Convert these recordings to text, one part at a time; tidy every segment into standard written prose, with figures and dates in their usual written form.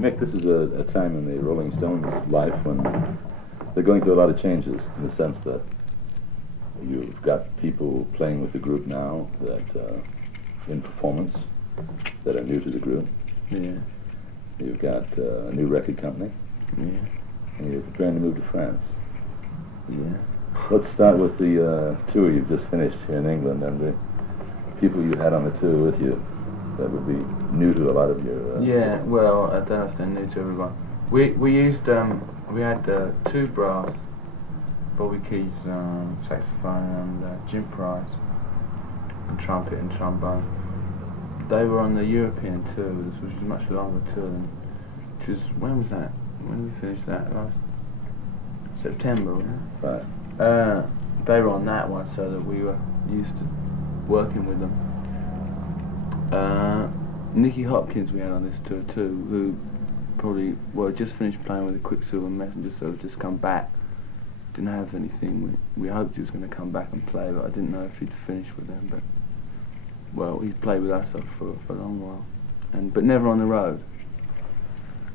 Mick, this is a time in the Rolling Stones' life when they're going through a lot of changes, in the sense that you've got people playing with the group now that in performance that are new to the group. Yeah. You've got a new record company. Yeah. And you're preparing to move to France. Yeah. Let's start with the tour you've just finished here in England and the people you had on the tour with you that would be new to a lot of your... Yeah, well, I don't know if they're new to everyone. We used, we had two brass, Bobby Keys saxophone and Jim Price, and trumpet and trombone. They were on the European tour, which was a much longer tour than, which was, when was that? When did we finish that? Last September, wasn't it? Right. They were on that one, so that we were used to working with them. Nicky Hopkins we had on this tour too, who probably, well, just finished playing with the Quicksilver Messenger, so he'd just come back. Didn't have anything. We hoped he was going to come back and play, but I didn't know if he'd finish with them. But well, he's played with us for a long while, but never on the road.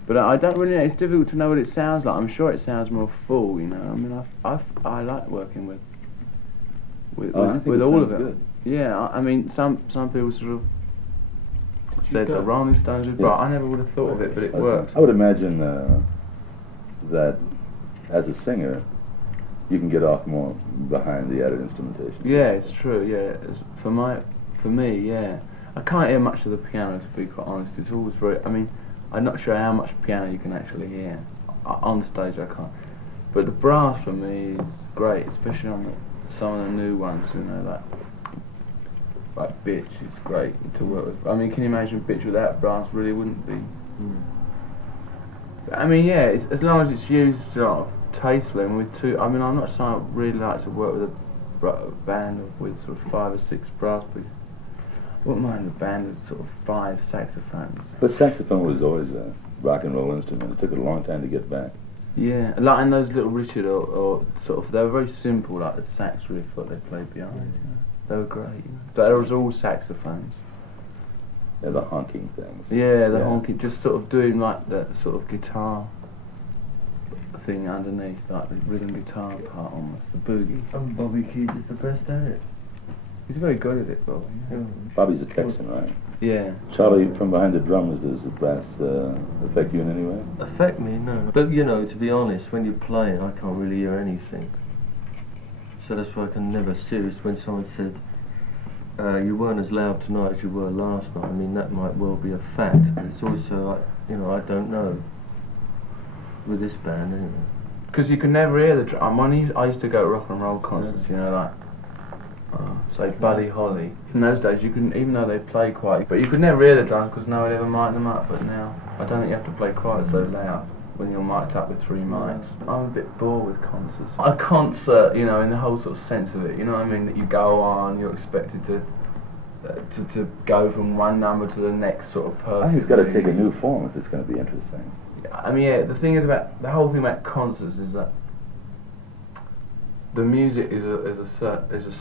But I don't really know. It's difficult to know what it sounds like. I'm sure it sounds more full, you know. I mean, I like working with all of it. Good. Yeah, I mean, some people sort of said the Rolling Stones would, but I never would have thought of it, but it works. I would imagine that as a singer, you can get off more behind the added instrumentation. Yeah, it's true. Yeah, for me, yeah. I can't hear much of the piano, to be quite honest. It's always very. I mean, I'm not sure how much piano you can actually hear on stage. I can't. But the brass for me is great, especially on some of the new ones. You know, like Bitch is great to work with. I mean, can you imagine Bitch without brass? Really wouldn't be. I mean, yeah, as long as it's used sort of tastefully and with two. I mean, I'm not saying I really like to work with a band with sort of 5 or 6 brass pieces. I wouldn't mind a band with sort of 5 saxophones. But saxophone was always a rock and roll instrument. It took a long time to get back. Yeah, like in those Little Richard or sort of, they were very simple, like the sax riff what they played behind. You know? They were great. You know? But it was all saxophones. Yeah, the honking things. Yeah, the honking, just sort of doing like that sort of guitar thing underneath, like the rhythm guitar part almost, the boogie. And Bobby Keys is the best at it. He's very good at it, Bobby. Yeah. Bobby's a Texan, right? Yeah. Charlie, from behind the drums, does the brass affect you in any way? Affect me? No. But you know, to be honest, when you're playing, I can't really hear anything. So that's why I can never serious when someone said, you weren't as loud tonight as you were last night. I mean, that might well be a fact, but it's also, like, you know, I don't know with this band, isn't it? Because you can never hear the drum. I used to go to rock and roll concerts, you know, like, say Buddy Holly. In those days, you couldn't, even though they played quite, but you could never hear the drums because no one ever mic'd them up. But now, I don't think you have to play quite so loud when you're mic'd up with 3 mics. I'm a bit bored with concerts. A concert, you know, in the whole sort of sense of it, you know what I mean? That you go on, you're expected to go from one number to the next sort of perfect. I think it's got to take a new form if it's going to be interesting. I mean, yeah, the thing is about, the whole thing about concerts is that the music is a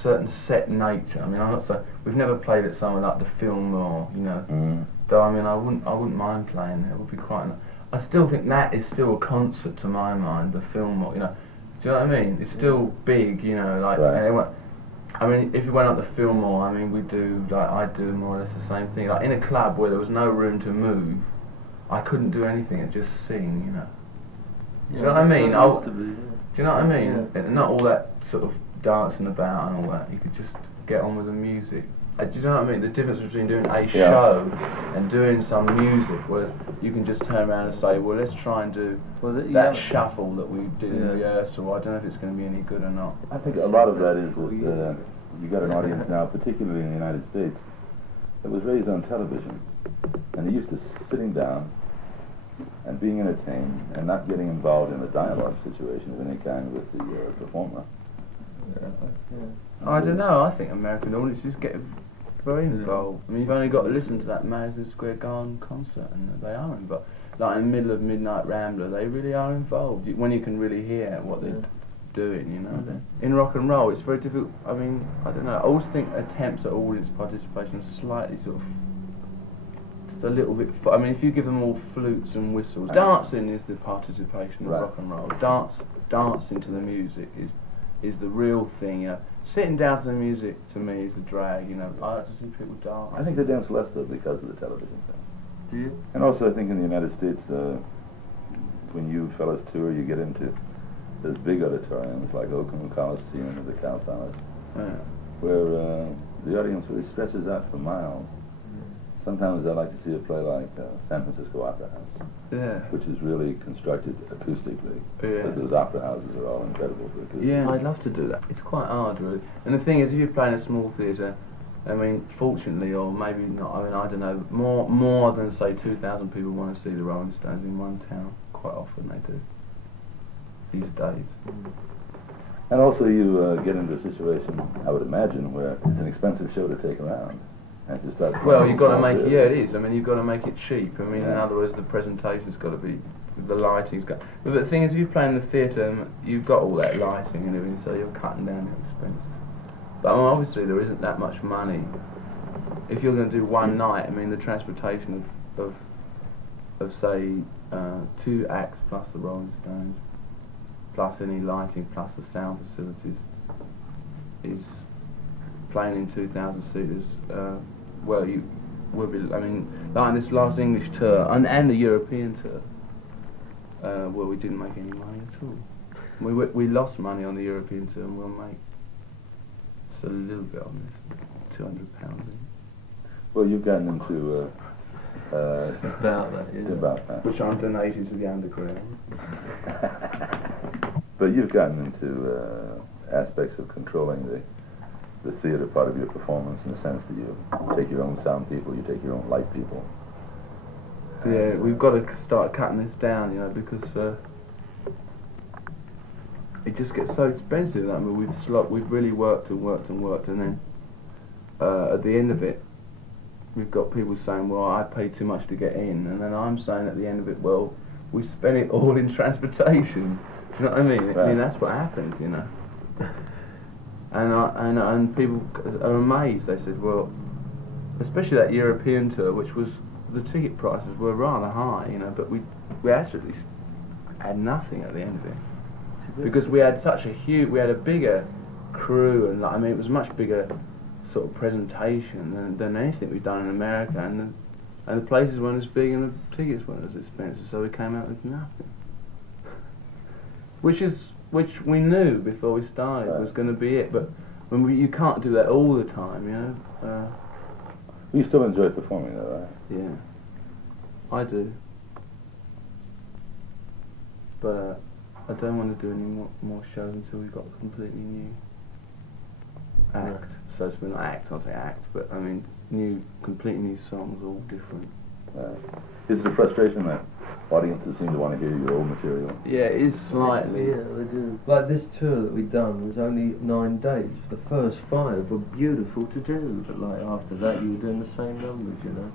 certain set nature. I mean, I'm not saying, we've never played at somewhere like the Fillmore, you know. Though I mean, I wouldn't mind playing there. It would be quite. I still think that is still a concert to my mind. The Fillmore, you know. Do you know what I mean? It's still big, you know. Like, right. I mean, if you went up the Fillmore, I mean, I do more or less the same thing. Like in a club where there was no room to move, I couldn't do anything and just sing, you know. Do you know what I mean? Do you know what I mean? Yeah. Not all that sort of dancing about and all that. You could just get on with the music. Do you know what I mean? The difference between doing a show and doing some music where you can just turn around and say, well, let's try and do that shuffle that we did in rehearsal. I don't know if it's going to be any good or not. I think a lot of that is that you got an audience now, particularly in the United States, that was raised on television. And they're used to sitting down and being entertained and not getting involved in a dialogue situation of any kind with the performer. I don't know, I think American audiences get very involved. I mean, you've only got to listen to that Madison Square Garden concert and they are involved. Like in the middle of Midnight Rambler, they really are involved. When you can really hear what they're doing, you know. In rock and roll, it's very difficult. I mean, I don't know, I always think attempts at audience participation are slightly sort of a little bit. I mean, if you give them all flutes and whistles, dancing is the participation of rock and roll. Dancing to the music is the real thing. You know, sitting down to the music to me is a drag. You know, I like to see people dance. I think they dance less though because of the television thing. Do you? And also, I think in the United States, when you fellas tour, you get into those big auditoriums like Oakland Coliseum or the Cal Palace, where the audience really stretches out for miles. Sometimes I like to see a play like San Francisco Opera House, which is really constructed acoustically. But those opera houses are all incredible for acoustics. Yeah, I'd love to do that. It's quite hard, really. And the thing is, if you're playing a small theatre, I mean, fortunately, or maybe not, I mean, I don't know, more than, say, 2,000 people want to see the Rolling Stones in one town. Quite often they do, these days. And also you get into a situation, I would imagine, where it's an expensive show to take around. And to start well, you've got to make it, it is. I mean, you've got to make it cheap. I mean, in other words, the presentation's got to be, the lighting's got. But the thing is, if you play in the theatre, you've got all that lighting and everything, so you're cutting down the expenses. But I mean, obviously, there isn't that much money. If you're going to do one night, I mean, the transportation of say, 2 acts plus the Rolling Stones, plus any lighting, plus the sound facilities, is playing in 2,000 seaters. Well, you will be. I mean, like this last English tour and the European tour, where we didn't make any money at all. We lost money on the European tour, and we'll make just a little bit on this, £200. Well, you've gotten into about that, yeah. About that. Which I'm donating to the underground. But you've gotten into aspects of controlling the theatre part of your performance in the sense that you take your own sound people, you take your own light people. Yeah, we've got to start cutting this down, you know, because it just gets so expensive. I mean, we've really worked, and then at the end of it, we've got people saying, well, I paid too much to get in, and then I'm saying at the end of it, well, we spent it all in transportation. Do you know what I mean? Right. I mean, that's what happens, you know. And people are amazed. They said, well, especially that European tour, which was, the ticket prices were rather high, you know, but we actually had nothing at the end of it, because we had such we had a bigger crew, and I mean, it was a much bigger sort of presentation than anything we've done in America, and the places weren't as big and the tickets weren't as expensive, so we came out with nothing. Which we knew before we started was going to be it, but when you can't do that all the time, you know. You still enjoy performing though, right? Yeah, I do. But I don't want to do any more shows until we've got a completely new act. So it's not act, I'll say act, but I mean completely new songs, all different. Is it a frustration that audiences seem to want to hear your old material? Yeah, it is slightly. Yeah, they do. Like this tour that we've done was only 9 days. The first 5 were beautiful to do, but like after that you were doing the same numbers, you know.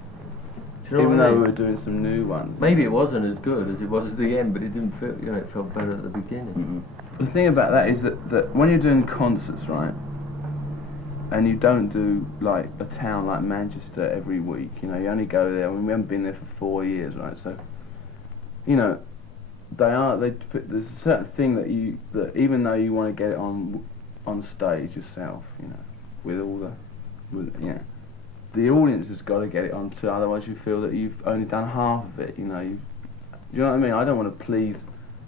Do you know Even what I though mean? we were doing some new ones. Maybe it wasn't as good as it was at the end, but it didn't feel, you know, it felt better at the beginning. Mm-hmm. The thing about that is that when you're doing concerts, right, and you don't do like a town like Manchester every week, you know, you only go there. I mean, we haven't been there for 4 years, right? So, you know, there's a certain thing that even though you want to get it on stage yourself, you know, the audience has got to get it on too. Otherwise, you feel that you've only done half of it. You know, do you know what I mean? I don't want to please.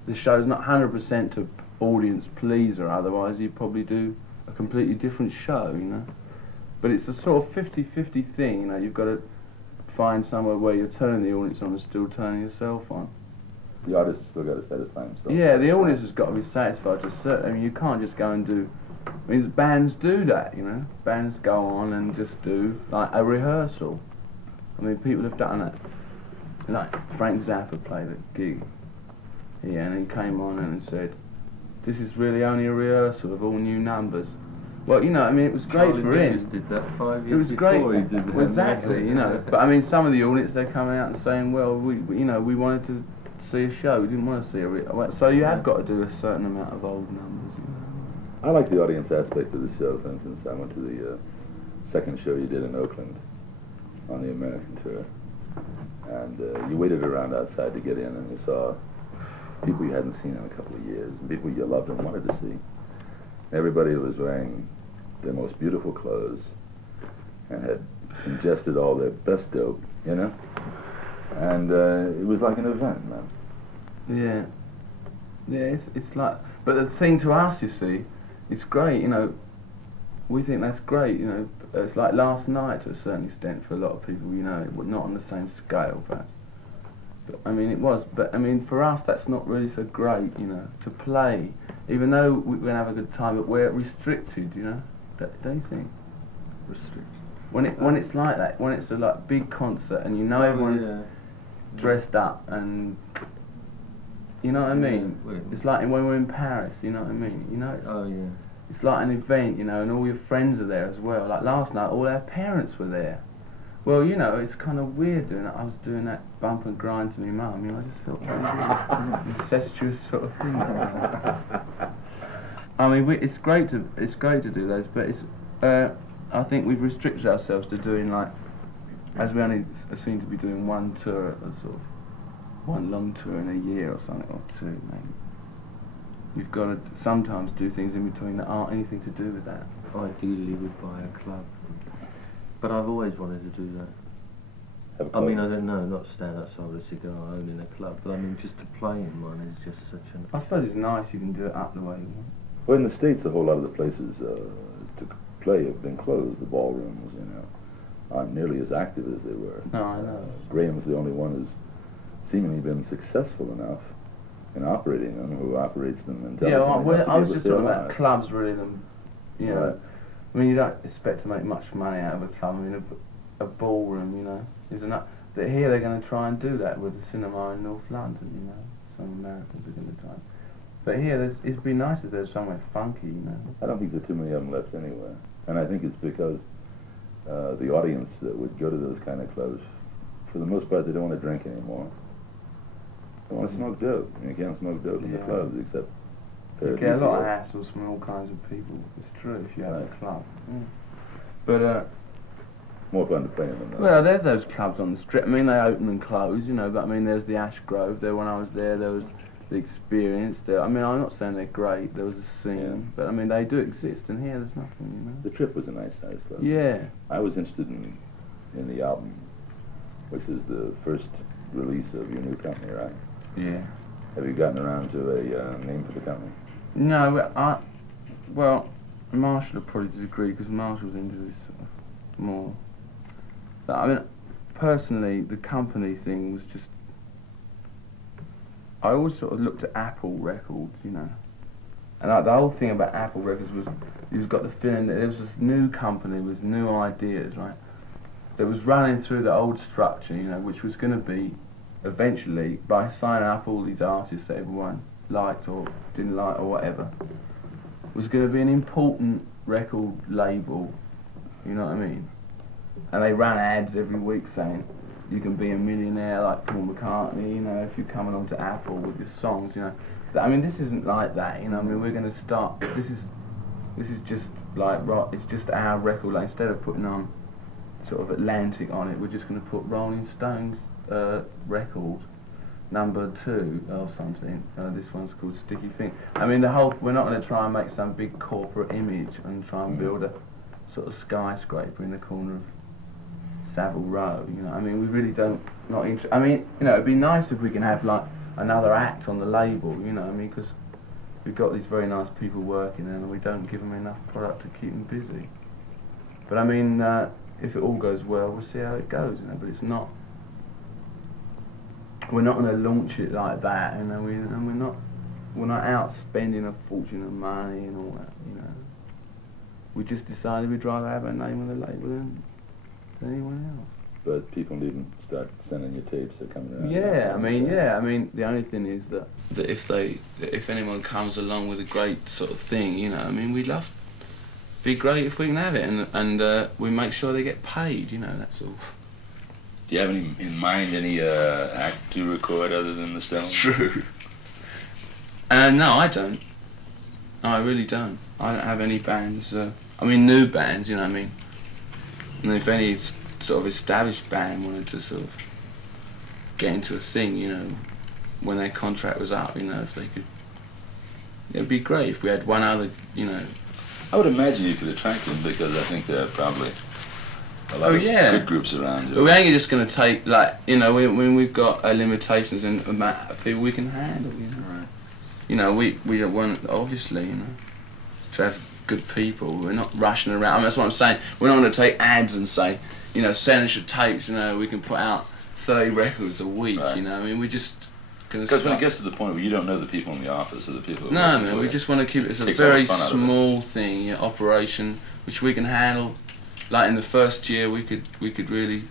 The show's not 100% to audience pleaser. Otherwise, you probably do a completely different show, you know. But it's a sort of 50-50 thing, you know. You've got to find somewhere where you're turning the audience on and still turning yourself on. The artist has still got to satisfy himself. Yeah, the audience has got to be satisfied to certain. I mean, you can't just go and do. I mean, bands do that, you know. Bands go on and just do like a rehearsal. I mean, people have done that. Like Frank Zappa played a gig, yeah, and he came on and said, "This is really only a rehearsal of all new numbers." Well, you know, I mean, it was great for him. Did that 5 years it was great, before he did that. exactly, you know. But I mean, some of the audience, they're coming out and saying, "Well, we you know, we wanted to see a show. We didn't want to see a so you have got to do a certain amount of old numbers." You know? I like the audience aspect of the show. For instance, I went to the second show you did in Oakland on the American tour, And you waited around outside to get in, and you saw people you hadn't seen in a couple of years, and people you loved and wanted to see. Everybody was wearing their most beautiful clothes and had ingested all their best dope, you know? And it was like an event, man. Yeah. Yeah, it's like... But the thing to us, you see, it's great, you know, we think that's great, you know. It's like last night to a certain extent for a lot of people, you know, not on the same scale, perhaps. But, I mean, it was, but I mean, for us, that's not really so great, you know, to play, even though we're going to have a good time, but we're restricted, you know, don't you think? Restricted. When it's like that, when it's a like big concert and you know everyone's dressed up and, you know what I mean? It's like when we're in Paris, you know what I mean? You know, it's like an event, you know, and all your friends are there as well. Like last night, all our parents were there. Well, you know, it's kind of weird doing that. I was doing that bump and grind to my mum, you know, I just felt like incestuous sort of thing. I mean, it's great to do those, but it's, I think we've restricted ourselves to doing like, as we only seem to be doing one tour, sort of, one long tour in a year or something, or two maybe. We've got to sometimes do things in between that aren't anything to do with that. Ideally we'd buy a club. But I've always wanted to do that. I mean, I don't know, not stand outside with a cigar owning a club, but I mean, just to play in one is just such an... I suppose it's nice you can do it up the way you want. Well, in the States, a whole lot of the places to play have been closed. The ballrooms, you know, aren't nearly as active as they were. No, I know. Graham's the only one who's seemingly been successful enough in operating them, who operates them and yeah, well, I was just talking about clubs, really, you know. Right. I mean, you don't expect to make much money out of a club. I mean, a ballroom, you know, is enough. That here they're going to try and do that with the cinema in North London, you know. Some Americans are going to try. But here, it'd be nice if there's somewhere funky, you know. I don't think there are too many of them left anywhere. And I think it's because the audience that would go to those kind of clubs, for the most part, they don't want to drink anymore. They want to smoke dope. You can't smoke dope in the clubs except... You get a lot of hassles from all kinds of people. It's true if you have a club. But more fun to play in them. Though. Well, there's those clubs on the strip. I mean, they open and close, you know. But I mean, there's the Ash Grove. There, when I was there was the Experience. There, I mean, I'm not saying they're great. There was a scene, but I mean, they do exist. And here, there's nothing, you know. The Trip was a nice size club. Yeah. I was interested in the album, which is the first release of your new company, right? Yeah. Have you gotten around to a name for the company? No, well, Marshall would probably disagree because Marshall's into this sort of more. But, I mean, personally, the company thing was just. I always sort of looked at Apple Records, you know, and the whole thing about Apple Records was you've got the feeling that there was this new company with new ideas, right? That was running through the old structure, you know, which was going to be eventually by signing up all these artists that everyone liked or didn't like or whatever, was going to be an important record label, you know what I mean? And they ran ads every week saying you can be a millionaire like Paul McCartney, you know, if you're coming onto Apple with your songs, you know. I mean, this isn't like that, you know. I mean, we're going to start. This is just like it's just our record label. Instead of putting on sort of Atlantic on it, we're just going to put Rolling Stones record number 2 or something. This one's called Sticky Thing. I mean, we're not going to try and make some big corporate image and try and build a sort of skyscraper in the corner of Savile Row, you know. I mean, we really don't, I mean, you know, it'd be nice if we can have like another act on the label, you know, I mean, because we've got these very nice people working and we don't give them enough product to keep them busy. But I mean, if it all goes well, we'll see how it goes, you know, but it's not. We're not going to launch it like that, you know. We're not out spending a fortune of money and all that, you know. We just decided we'd rather have a name on the label than anyone else. But people needn't start sending you tapes that come around. Yeah, I mean, the only thing is that if anyone comes along with a great sort of thing, you know, I mean, we'd love. Be great if we can have it, and we make sure they get paid, you know. That's all. Do you have in mind any act to record other than the Stones? It's true. No, I don't. I really don't. I don't have any bands. I mean, new bands, you know what I mean. And if any sort of established band wanted to sort of get into a thing, you know, when their contract was up, you know, if they could. It'd be great if we had one other, you know. I would imagine you could attract them because I think there are probably a lot of good groups around you. But we ain't just going to take, like, you know, when we've got limitations in the amount of people we can handle, you know. Right. You know, we don't want, obviously, you know, to have good people. We're not rushing around. I mean, that's what I'm saying. We're not going to take ads and say, you know, send us your tapes, you know, we can put out 30 records a week, right. you know. I mean, we just... Because when it gets to the point where you don't know the people in the office or the people who no, man, we just want to keep it as a very small thing, you know, operation, which we can handle. Like in the first year, we could really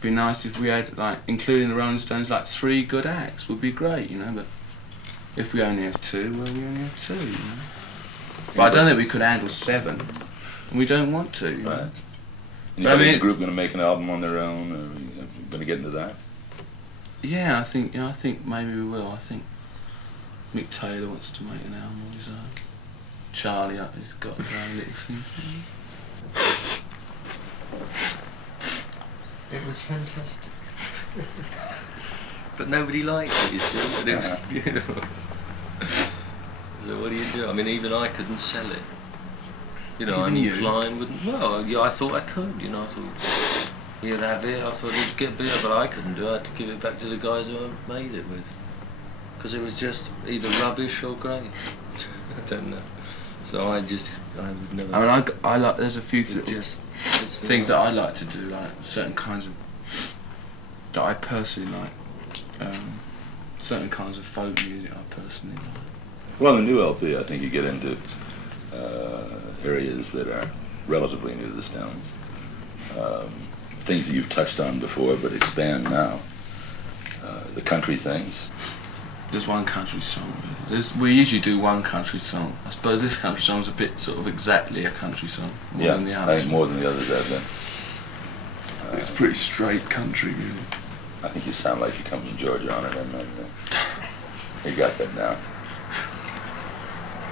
be nice if we had, like, including the Rolling Stones, like 3 good acts would be great, you know. But if we only have 2, well, we only have 2, you know. But I don't think we could handle 7, and we don't want to. You right. know? And you think the group going to make an album on their own? Or are you going to get into that? Yeah, I think maybe we will. I think Mick Taylor wants to make an album on his own. Charlie he's got his own little thing. It was fantastic. But nobody liked it, you see. And it was, you know. So what do you do? I mean, even I couldn't sell it. You know, I mean, Klein wouldn't. Well, yeah, I thought I could. You know, I thought he'd have it. I thought he'd get bigger, but I couldn't do it. I had to give it back to the guys who I made it with, because it was just either rubbish or great. I don't know. So I would never. I mean, I like. There's a few things that I like to do, like certain kinds of that I personally like. Certain kinds of folk music I personally like. Well, the new LP, I think you get into areas that are relatively new to the Stones. Things that you've touched on before, but expand now. The country things. There's one country song. We usually do one country song. I suppose this country song is a bit sort of exactly a country song. More than the others. I think more than the others have been. It's pretty straight country, really. I think you sound like you come from Georgia on it. You got that down.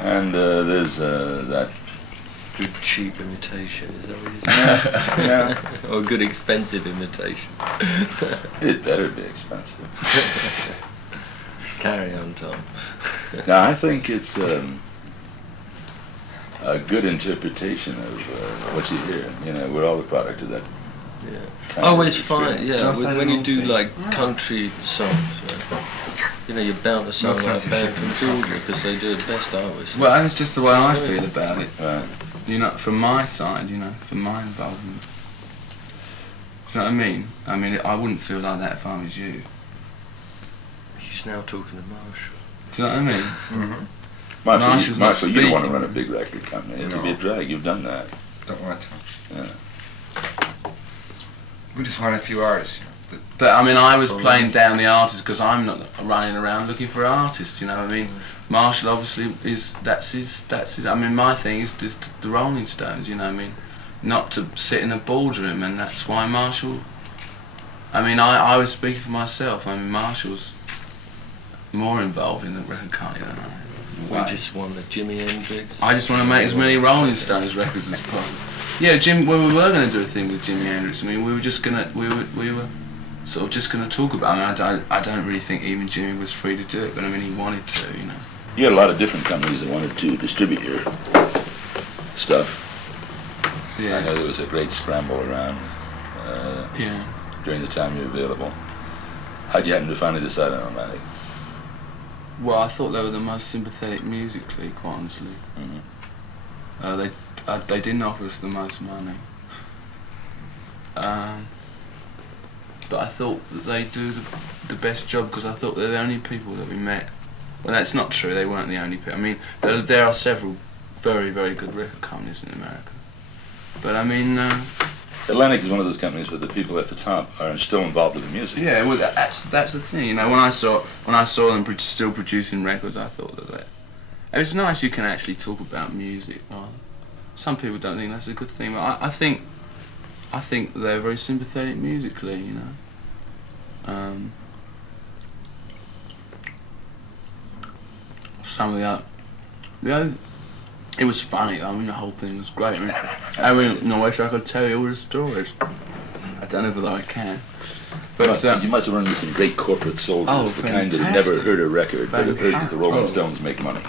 And there's that. Good cheap imitation, is that what you say? Yeah. Or good expensive imitation. It better be expensive. Carry on, Tom. Now, I think it's a good interpretation of what you hear. You know, we're all the product of that. Yeah. Oh, it's fine. Yeah, when you do like country songs, you know, you're bound to sound like a band from Georgia because they do it best, always. Well, that's just the way I feel about it. Right. You know, from my side, you know, from my involvement. Do you know what I mean? I mean, I wouldn't feel like that if I was you. He's now talking to Marshall. Do you know what I mean? Mm-hmm. Marshall, you don't want to run a big record company. It would be a drag. You've done that. Don't want to. Yeah. We just want a few artists. But I mean, I was playing down the artists because I'm not running around looking for artists. You know what I mean? Marshall obviously that's his. I mean, my thing is just the Rolling Stones. You know what I mean? Not to sit in a boardroom, and that's why Marshall. I mean, I was speaking for myself. I mean, Marshall's more involved in the record company than I am. We just want the Jimi Hendrix. I just want to make as many Rolling Stones records as possible. Yeah, when we were going to do a thing with Jimi Hendrix, I mean, we were just gonna, we were sort of just going to talk about it. I mean, I don't really think even Jimmy was free to do it, but I mean, he wanted to, you know. You had a lot of different companies that wanted to distribute your stuff. Yeah. I know there was a great scramble around during the time you were available. How'd you happen to finally decide on Atlantic? Well, I thought they were the most sympathetic musically, quite honestly. Mm-hmm. They didn't offer us the most money. But I thought that they do the best job because I thought they're the only people that we met. Well, that's not true. They weren't the only people. I mean, there are several very, very good record companies in America. But I mean, Atlantic is one of those companies where the people at the top are still involved with the music. Yeah, well, that's the thing. You know, when I saw them still producing records, I thought that. And it's nice you can actually talk about music. Some people don't think that's a good thing, but I think they're very sympathetic musically, you know. Some of the other, it was funny. I mean, the whole thing was great. I wish I could tell you all the stories. I don't know whether I can. But you must have run into some great corporate soldiers, Oh, the kind that have never heard a record, but have heard that the Rolling Fantastic. Stones make money.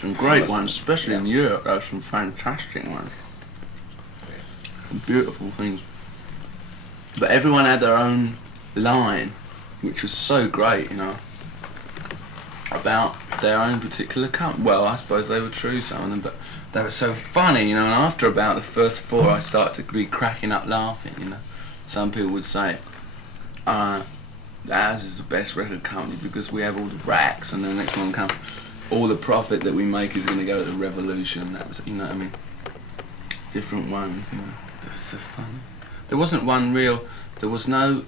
some great ones, especially in Europe. There are some fantastic ones, some beautiful things. But everyone had their own line, which was so great, you know, about their own particular company. Well, I suppose they were true, some of them, but they were so funny, you know. And after about the first four, I started to be cracking up laughing, you know. Some people would say, ours is the best record company because we have all the racks, and the next one comes, all the profit that we make is going to go to the revolution. That was, you know what I mean? Different ones, you know. They were so funny. There wasn't one real, there was no,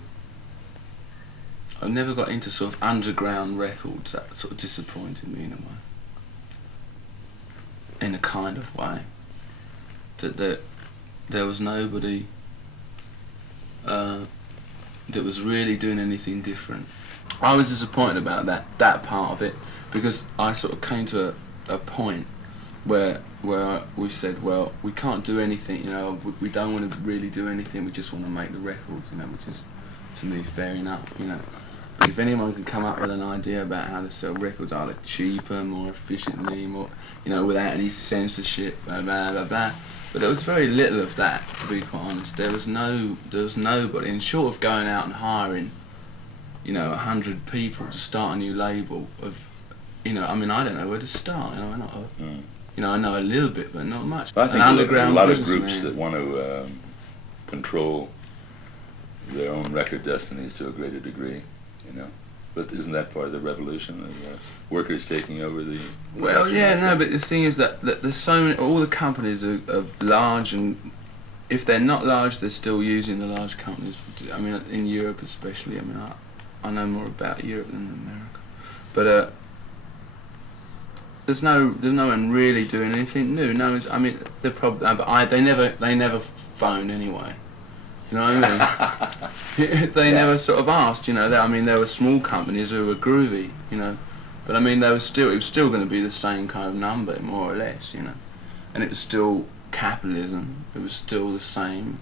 I never got into sort of underground records. That sort of disappointed me in a way. In a kind of way. That there was nobody that was really doing anything different. I was disappointed about that part of it, because I sort of came to a point where we said, well, we can't do anything, you know, we don't want to really do anything, we just want to make the records, you know, which is, to me, fair enough, you know. But if anyone can come up with an idea about how to sell records either cheaper, more efficiently, more, you know, without any censorship, blah, blah, blah, blah. But there was very little of that, to be quite honest. There was nobody, and short of going out and hiring, you know, 100 people to start a new label of, you know, I mean, I don't know where to start, you know, you know, I know a little bit, but not much. I think there are a lot of groups that want to control their own record destinies to a greater degree, you know. But isn't that part of the revolution, of workers taking over the... Well, yeah, no, but the thing is that there's so many, all the companies are large, and if they're not large, they're still using the large companies. I mean, in Europe especially, I mean, I know more about Europe than America. But there's no one really doing anything new. No, I mean, they're probably, but they never phoned anyway. You know what I mean? They never sort of asked, you know. I mean, there were small companies who were groovy, you know, but I mean, it was still going to be the same kind of number, more or less, you know, and it was still capitalism. It was still the same.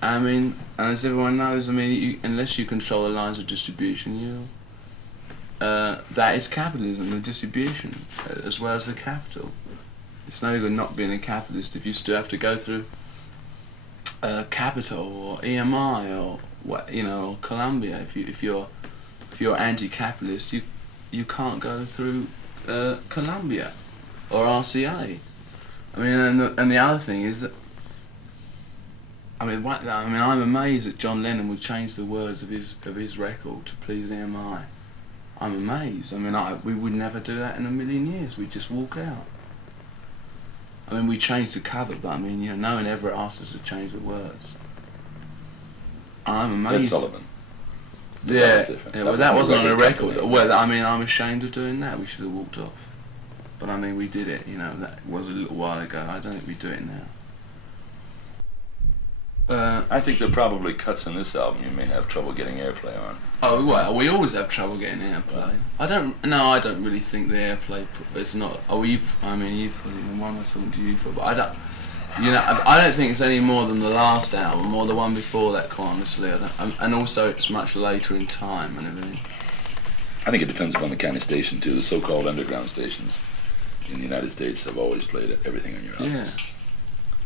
I mean, and as everyone knows, I mean, unless you control the lines of distribution, that is capitalism, the distribution, as well as the capital. It's no good not being a capitalist if you still have to go through Capital or EMI or what, you know, or Columbia. If you're anti-capitalist, you can't go through Columbia or RCA. I mean, and the other thing is that, I mean, I'm amazed that John Lennon would change the words of his record to please EMI. I'm amazed. I mean, we would never do that in a million years. We'd just walk out. I mean, we changed the cover, but I mean, you know, no one ever asked us to change the words. I'm amazed. Ed Sullivan. Yeah, well, that wasn't on a record. Well, I mean, I'm ashamed of doing that. We should have walked off. But I mean, we did it, you know, that was a little while ago. I don't think we do it now. I think there are probably cuts in this album you may have trouble getting airplay on. Oh, well, we always have trouble getting airplay. I don't really think the airplay, it's not, I mean, you put it in one I'm talking to you for, but I don't think it's any more than the last album, or the one before that, quite honestly. And also it's much later in time and everything. I think it depends upon the kind of station, too. The so-called underground stations in the United States have always played everything on your albums. Yeah.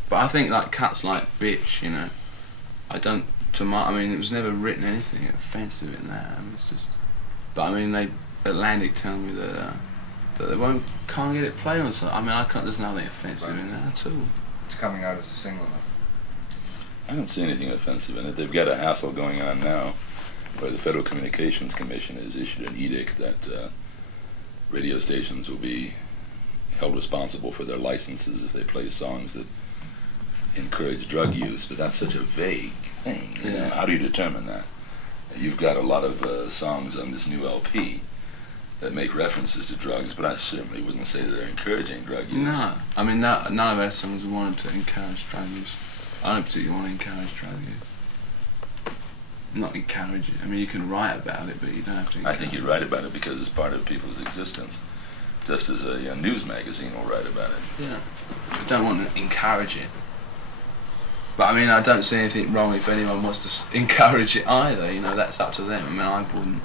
But I think like cuts like Bitch, you know, I mean, it was never written anything offensive in that. I mean, it's just, but I mean, Atlantic tell me that they can't get it played on something. I mean, there's nothing offensive in that at all. It's coming out as a single though. I don't see anything offensive in it. They've got a hassle going on now where the Federal Communications Commission has issued an edict that radio stations will be held responsible for their licenses if they play songs that encourage drug use, but that's such a vague thing. You know, how do you determine that? You've got a lot of songs on this new LP that make references to drugs, but I certainly wouldn't say they're encouraging drug use. No, I mean, none of our songs wanted to encourage drug use. I don't particularly want to encourage drug use. Not encourage it. I mean, you can write about it, but you don't have to encourage it. I think you write about it because it's part of people's existence, just as a news magazine will write about it. Yeah, I don't want to encourage it. But I mean, I don't see anything wrong if anyone wants to encourage it either. You know, that's up to them. I mean, I wouldn't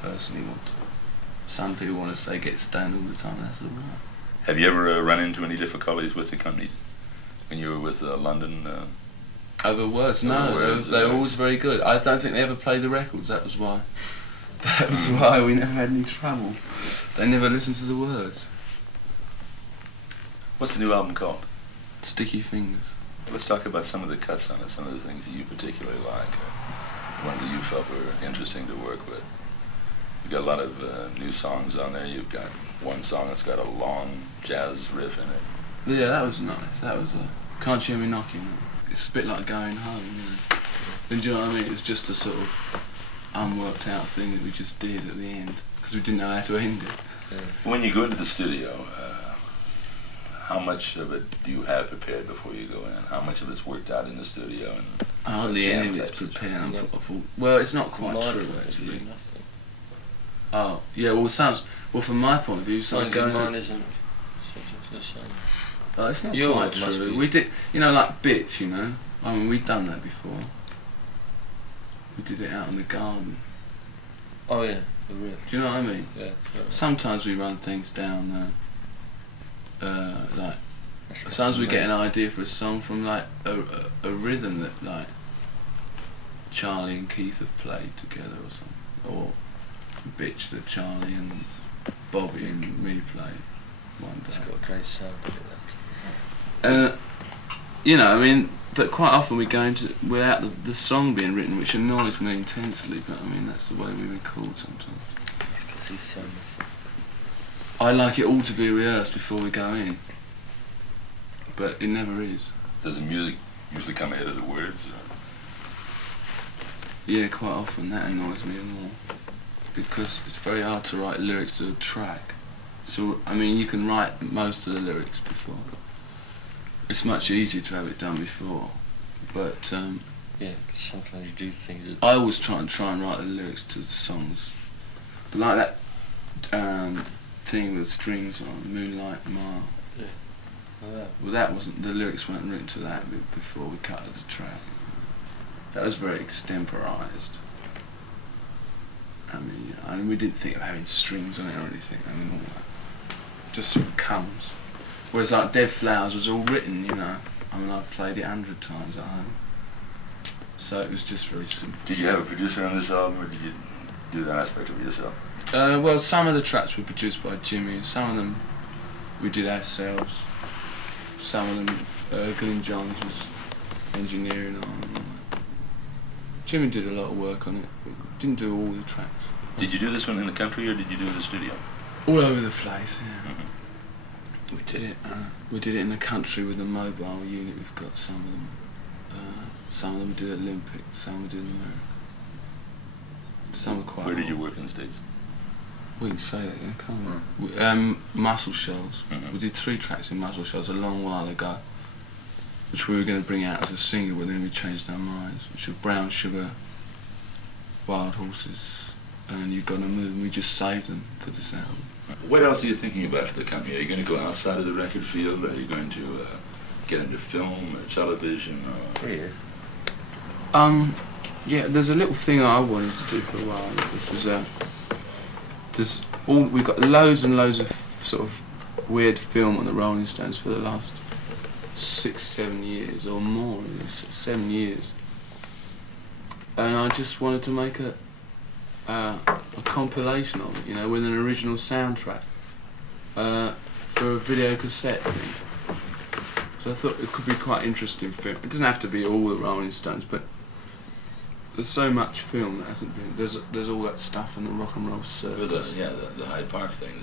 personally want to. Some people want to say get stoned all the time. That's all right. Have you ever run into any difficulties with the company when you were with London? Over words? No, they were always very good. I don't think they ever played the records. That was why. That was why we never had any trouble. They never listened to the words. What's the new album called? Sticky Fingers. Let's talk about some of the cuts on it, some of the things that you particularly like, ones that you felt were interesting to work with. You've got a lot of new songs on there. You've got one song that's got a long jazz riff in it. Yeah, that was nice. That was Can't You Hear Me Knocking. It's a bit like Going Home, you know. And do you know what I mean? It's just a sort of unworked out thing that we just did at the end, because we didn't know how to end it. Yeah. When you go into the studio, how much of it do you have prepared before you go in? How much of it's worked out in the studio? And hardly any of it's prepared. Well, it's not quite true, actually. Oh, yeah, well, from my point of view, sounds going... Mine isn't the same. Oh, it's not quite true. We did, you know, like bits, you know. I mean, we'd done that before. We did it out in the garden. Oh, yeah, the riff. Do you know what I mean? Yeah. Sometimes we run things down, like, sometimes we get an idea for a song from, like, a rhythm that, like, Charlie and Keith have played together or something. Or bits that Charlie and Bobby and me played one day. It's got a great sound. You know, I mean, but quite often we go into without the song being written, which annoys me intensely. But I mean, that's the way we record sometimes. It's 'cause he sounds. I like it all to be rehearsed before we go in, but it never is. Does the music usually come ahead of the words? Yeah, quite often that annoys me more, because it's very hard to write lyrics to a track. So I mean, you can write most of the lyrics before. It's much easier to have it done before, but yeah, because sometimes you do things that... I always try and write the lyrics to the songs. But like that thing with strings on, Moonlight Mile. Yeah. Well, that wasn't, the lyrics weren't written to that before we cut the track. That was very extemporised. I mean, we didn't think of having strings on it or anything. I mean, all that just sort of comes. Whereas like Dead Flowers was all written, you know. I mean, I've played it 100 times at home. So it was just very simple. Did you have a producer on this album, or did you do that aspect of it yourself? Well, some of the tracks were produced by Jimmy, some of them we did ourselves. Some of them, Glenn Johns was engineering on. Jimmy did a lot of work on it, but didn't do all the tracks. Did you do this one in the country, or did you do it in the studio? All over the place, yeah. Mm-hmm. We did it in the country with a mobile unit. We've got some of them. Some of them did Olympic, some we did in America. Some are quite. Where did you work in the States? We can say that, yeah, can't we? Muscle Shoals. Mm-hmm. We did 3 tracks in Muscle Shoals a long while ago, which we were going to bring out as a single, but then we changed our minds. Which were Brown Sugar, Wild Horses, and You've Gotta Move. And we just saved them for this album. What else are you thinking about for the company? Are you going to go outside of the record field? Are you going to get into film or television? Or... Yes. Yeah, there's a little thing I wanted to do for a while, which is we've got loads and loads of sort of weird film on the Rolling Stones for the last 6-7 years or more, 7 years, and I just wanted to make a compilation of it, you know, with an original soundtrack for a video cassette thing. So I thought it could be quite interesting film. It doesn't have to be all the Rolling Stones, but there's so much film that hasn't been. There's all that stuff in the rock and roll circus. The Hyde Park thing.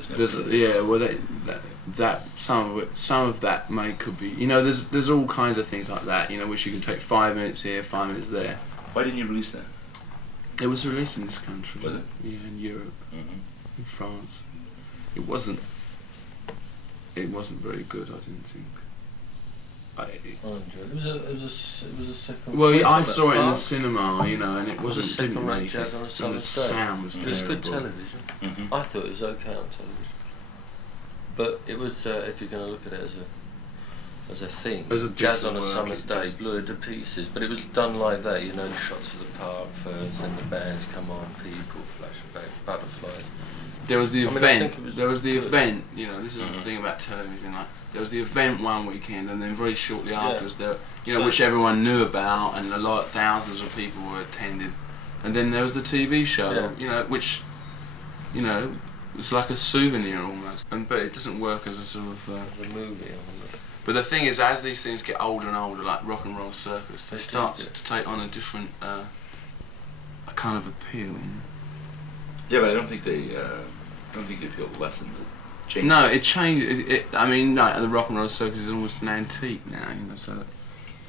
That some of that could be. You know, there's all kinds of things like that. You know, which you can take 5 minutes here, 5 minutes there. Why didn't you release that? It was released in this country. Was it? Yeah, in Europe, in France. It wasn't very good, I didn't think. It was a second. Well, I saw it in the cinema, you know, and it wasn't. It didn't make jazz it. on a And summer the day. sound was It was terrible. good television. I thought it was okay on television, but it was if you're going to look at it as as a thing. As a Jazz piece on of a work, summer's it day just- blew it to pieces, but it was done like that, you know, shots of the park first, then the bands come on, people, flashback, butterflies. There was the I mean, I event. think it was There was the good. event. You know, this is the thing about television. Like, there was the event one weekend, and then very shortly afterwards, there, you know, So- which everyone knew about, and thousands of people were attended. And then there was the TV show. Yeah. You know, which, you know, was like a souvenir almost. But it doesn't work as a sort of. The movie. But the thing is, as these things get older and older, like Rock and Roll Circus, they They start do, to take on a different a kind of appeal. You know? Yeah, but I don't think they feel lessons. It changes. No, it changed. I mean, no, the Rock and Roll Circus is almost an antique now, you know. So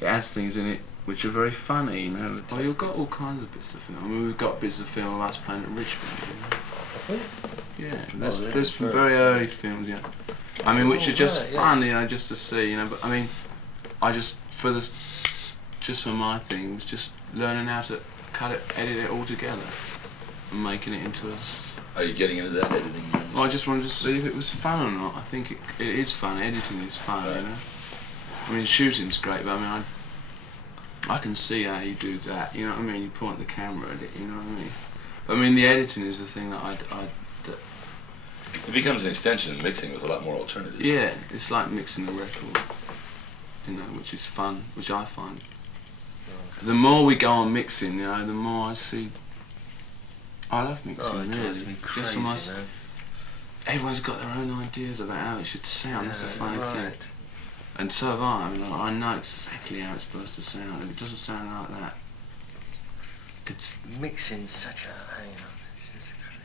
it has things in it which are very funny, you know. Oh, you've got all kinds of bits of film. I mean, we've got bits of film of us playing at Richmond. You know? Yeah, there's some very early films, you know. I mean, which are just fun, you know, just to see, you know. But I mean, just for my thing, was just learning how to cut it, edit it all together, and making it into a. Are you getting into that editing? Well, I just wanted to see if it was fun or not. I think it is fun. Editing is fun, Right. you know. I mean, shooting's great, but I mean, I can see how you do that. You know what I mean? You point the camera at it. You know what I mean? But I mean, the editing is the thing that It becomes an extension of mixing with a lot more alternatives. yeah, it's like mixing a record. You know, which is fun, which I find. The more we go on mixing, you know, the more I see. I love mixing, Oh, it drives really. me Just crazy, for my, man. everyone's got their own ideas about how it should sound. That's the funny thing. right. And so have I. I mean, I know exactly how it's supposed to sound, and it doesn't sound like that. It's Mixing such a hang on. It's just crazy.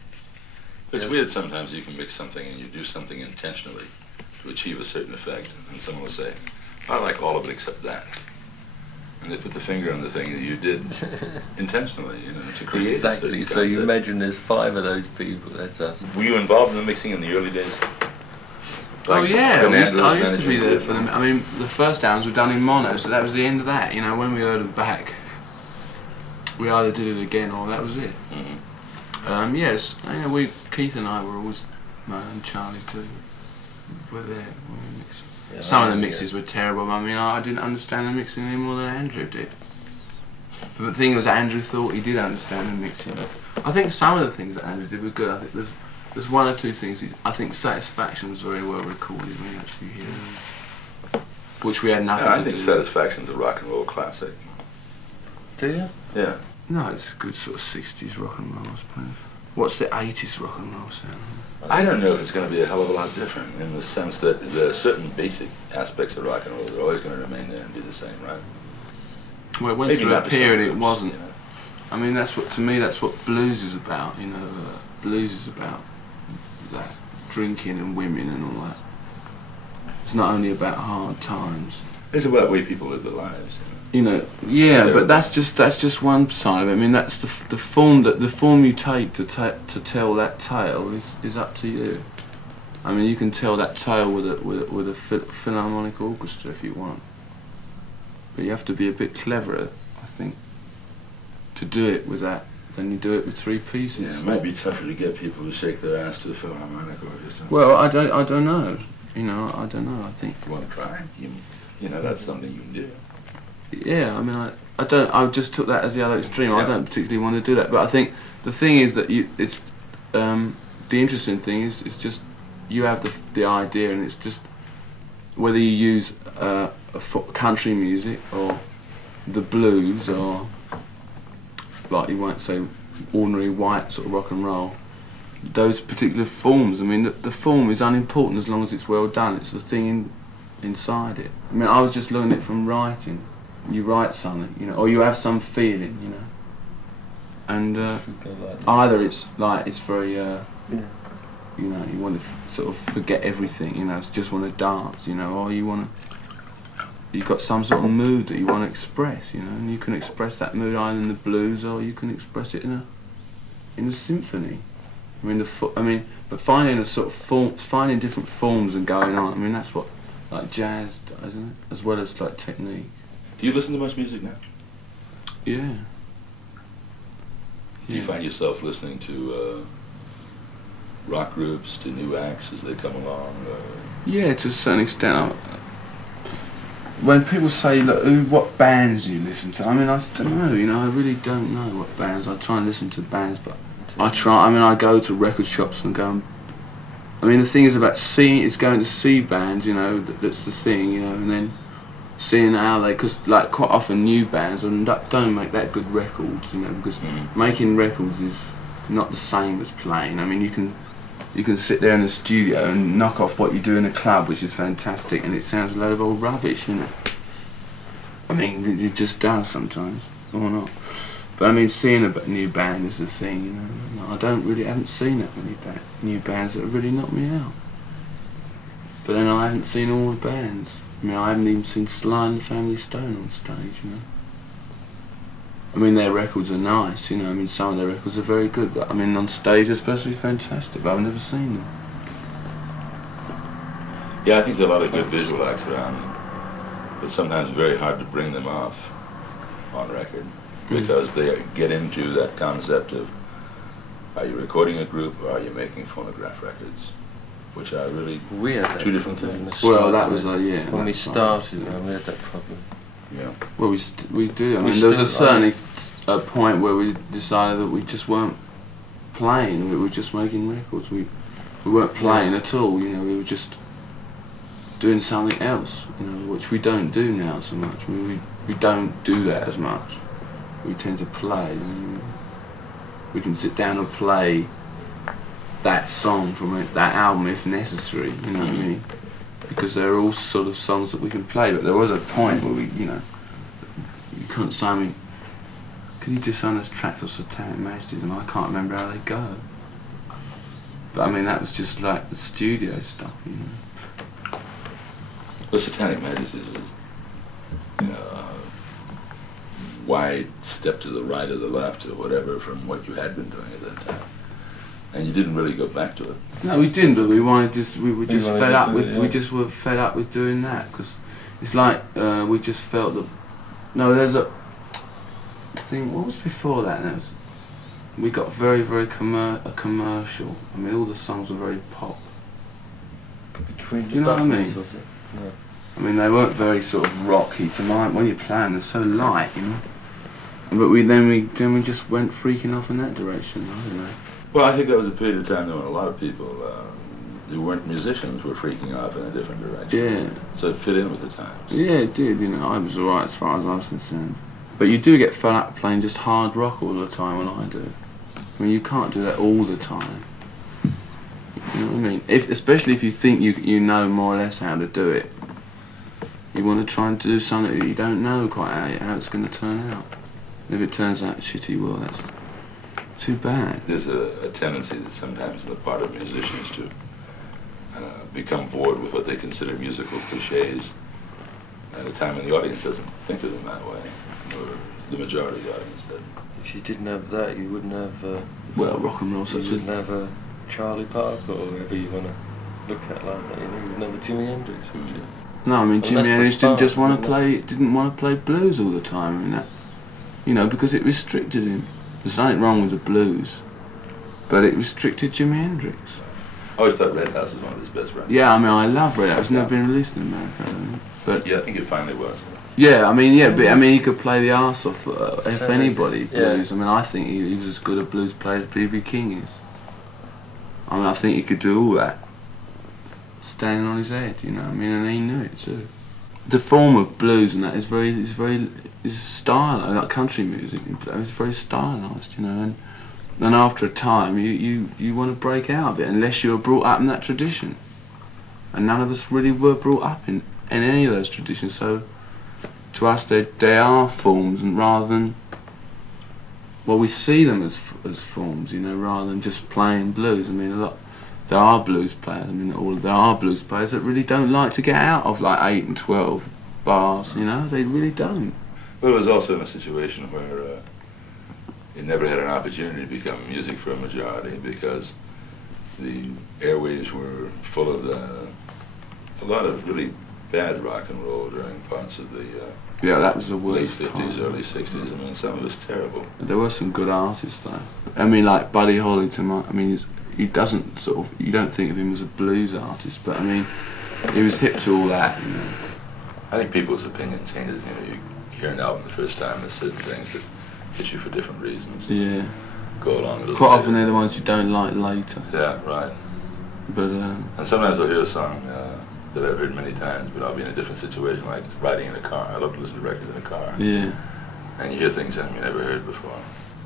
It's Yeah. weird sometimes you can mix something and you do something intentionally to achieve a certain effect, and someone will say, I like all of it except that. And they put the finger on the thing that you did intentionally, you know, to create Exactly. a certain So you concept. imagine there's 5 of those people. That's us. Were you involved in the mixing in the early days? oh Like yeah, Fernando's I used to be managing there group? for them. I mean, the first albums were done in mono, so that was the end of that. You know, when we heard them back, we either did it again or that was it. Mhm. Yes, you know, Keith and I were always, and Charlie too, were there when we mixed. Yeah, Some of the yeah. mixes were terrible. I mean, I didn't understand the mixing any more than Andrew did. But the thing was, Andrew thought he did understand the mixing. I think some of the things that Andrew did were good. I think there's one or two things. I think Satisfaction was very well recorded when you actually hear it, which we had nothing Yeah, I to think do. Satisfaction's a rock and roll classic. Do you? Yeah. No, it's a good sort of 60s rock and roll, I suppose. What's the 80s rock and roll sound? I don't know if it's going to be a hell of a lot different in the sense that there are certain basic aspects of rock and roll that are always going to remain there and be the same, right? Well, it went Maybe through a not to some period it groups, wasn't. you know. I mean, to me, that's what blues is about, you know. Blues is about that drinking and women and all that. It's not only about hard times. It's about the way people live their lives. You know, yeah, but that's just one side of it. I mean, that's the form you take to tell that tale is up to you. I mean, you can tell that tale with a philharmonic orchestra if you want, but you have to be a bit cleverer, I think, to do it with that than you do it with 3 pieces. Yeah, it might be tougher to get people to shake their ass to the philharmonic orchestra. Well, I don't know. You know, I don't know. I think. You want to try? You know, that's something you can do. Yeah, I mean, I don't. I just took that as the other extreme. I don't particularly want to do that, but I think the thing is that it's the interesting thing is it's just you have the idea, and it's just whether you use country music or the blues or like you might say ordinary white sort of rock and roll. Those particular forms. I mean, the form is unimportant as long as it's well done. It's the thing inside it. I mean, I was just learning it from writing. You write something, you know, or you have some feeling, you know, and either it's like it's very, you know, you want to sort of forget everything, you know, just want to dance, you know, or you've got some sort of mood that you want to express, you know, and you can express that mood either in the blues or you can express it in a symphony. I mean, but finding a sort of finding different forms and going on. I mean, that's what like jazz does, isn't it? As well as like technique. Do you listen to much music now? Yeah. Do you find yourself listening to rock groups, to new acts as they come along? Yeah, to a certain extent. when people say, look, what bands do you listen to? I mean, I don't know, you know, I really don't know what bands. I try and listen to bands, but I go to record shops and go and, I mean, the thing is about seeing, it's going to see bands, you know, that's the thing, you know, and then seeing how they, because like quite often new bands don't make that good records, you know, because making records is not the same as playing. I mean, you can sit there in the studio and knock off what you do in a club, which is fantastic, and it sounds a load of old rubbish, you know. I mean, it just does sometimes, or not. But I mean, seeing a new band is the thing, you know. I haven't seen that many new bands that have really knocked me out. But then I haven't seen all the bands. I mean, I haven't even seen Sly and the Family Stone on stage, you know. I mean, their records are nice, you know. I mean, some of their records are very good, but I mean, on stage they're supposed to be fantastic, but I've never seen them. Yeah, I think there are a lot of good visual acts around, but sometimes very hard to bring them off on record because they get into that concept of, are you recording a group or are you making phonograph records? Which are really we had that two different things. Well, that was yeah. When we started, we had that problem. Yeah. Well, we do. I mean, there was certainly a point where we decided that we just weren't playing. We were just making records. We weren't playing at all. You know, we were just doing something else. You know, which we don't do now so much. I mean, we don't do that as much. We tend to play. I mean, we can sit down and play that song from that album if necessary, you know what I mean? Because there are all sort of songs that we can play, but there was a point where we, you know, you couldn't say, I mean, can you do some of those tracks of Satanic Majesties and I can't remember how they go. But I mean, that was just like the studio stuff, you know. Well, Satanic Majesties was, you know, wide step to the right or the left or whatever from what you had been doing at that time. And you didn't really go back to it. No, we didn't. But we were just fed up with. We just were fed up with doing that because it's like we just felt that. No, there's a thing. What was before that? And we got very, very commercial. I mean, all the songs were very pop. Do you know what I mean? Yeah. I mean, they weren't very sort of rocky to mind when you're playing. They're so light, you know. But then we just went freaking off in that direction. I don't know. Well, I think that was a period of time when a lot of people who weren't musicians were freaking off in a different direction. Yeah. So it fit in with the times. Yeah, it did, you know, I was alright as far as I was concerned. But you do get fed up playing just hard rock all the time when I do. I mean, you can't do that all the time. You know what I mean? Especially if you think you know more or less how to do it. You want to try and do something that you don't know quite how it's going to turn out. If it turns out shitty, well, that's too bad. There's a tendency that sometimes on the part of musicians to become bored with what they consider musical cliches at a time when the audience doesn't think of them that way, or the majority of the audience doesn't. If you didn't have that, you wouldn't have. Well, rock and roll, you wouldn't have Charlie Parker or whoever you want to look at like that. You know, you wouldn't have Jimi Hendrix, would you? No, I mean, Jimi Hendrix didn't want to play blues all the time. I mean, that, you know, because it restricted him. There's nothing wrong with the blues, but it restricted Jimi Hendrix. I always thought Red House was one of his best records. Yeah, I mean, I love Red House. It's never been released in America, but yeah, I think it finally was. Yeah, I mean, yeah, but I mean, he could play the arse off if anybody blues. I mean, I think he was as good a blues player as B.B. King is. I mean, I think he could do all that, standing on his head, you know. I mean, and he knew it too. The form of blues and that is stylized, like country music. It's very stylized, you know. And after a time, you want to break out a bit, unless you were brought up in that tradition. And none of us really were brought up in any of those traditions. So to us, they are forms, and rather than, well, we see them as forms, you know, rather than just playing blues. I mean, there are blues players. I mean, there are blues players that really don't like to get out of like 8 and 12 bars. You know, they really don't. Well, it was also in a situation where you never had an opportunity to become music for a majority because the airways were full of a lot of really bad rock and roll during parts of the yeah, that was the late worst 50s, time. early 60s. I mean, some of it was terrible. There were some good artists though. I mean, like Buddy Holly. I mean, he doesn't sort of, you don't think of him as a blues artist, but I mean, he was hip to all that, you know. I think people's opinion changes. You know, you hear an album the first time, there's certain things that hit you for different reasons. Yeah. Go along a little Quite bit. often they're the ones you don't like later. Yeah, right. But And sometimes I'll hear a song that I've heard many times, but I'll be in a different situation, like riding in a car. I love to listen to records in a car. yeah. And you hear things that you never heard before.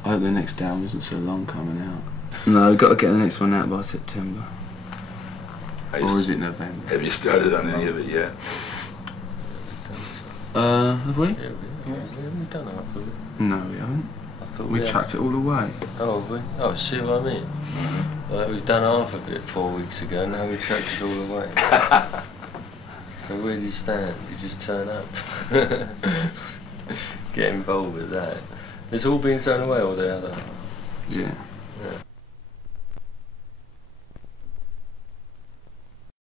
I hope the next album isn't so long coming out. No, we've got to get the next one out by September. Or is it November? Have you started on any of it yet? Have we? Yeah, we haven't done half of it. No, we haven't. I thought We had. chucked it all away. Oh, have we? Oh, see what I mean? Mm-hmm. Well, we've done half of it 4 weeks ago, now we've chucked it all away. So where do you stand? You just turn up. Get involved with that. It's all been thrown away, all the other. Yeah.